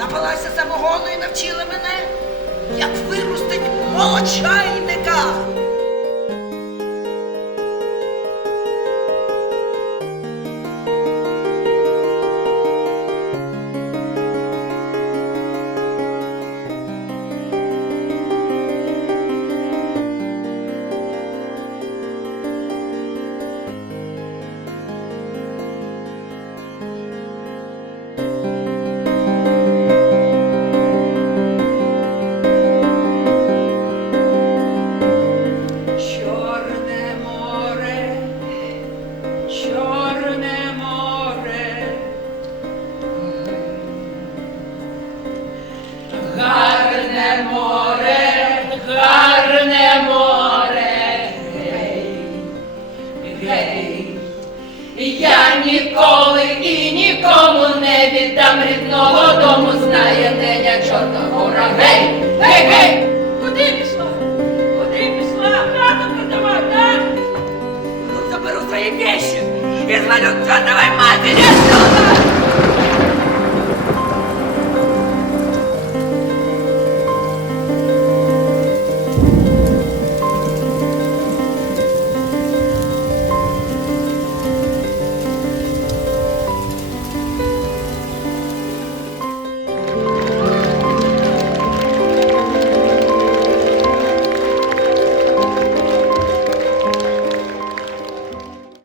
Напалася самогону і навчила мене, як виростить молочайника. Море, гарне море, гей, гей, я ніколи і нікому не віддам рідного дому, знає неня Чорна гора, гей, гей, гей, куди пішла? Куди пішла? Хату продавай, так? Ну, заберу свої вещи і звалю чортовой матері!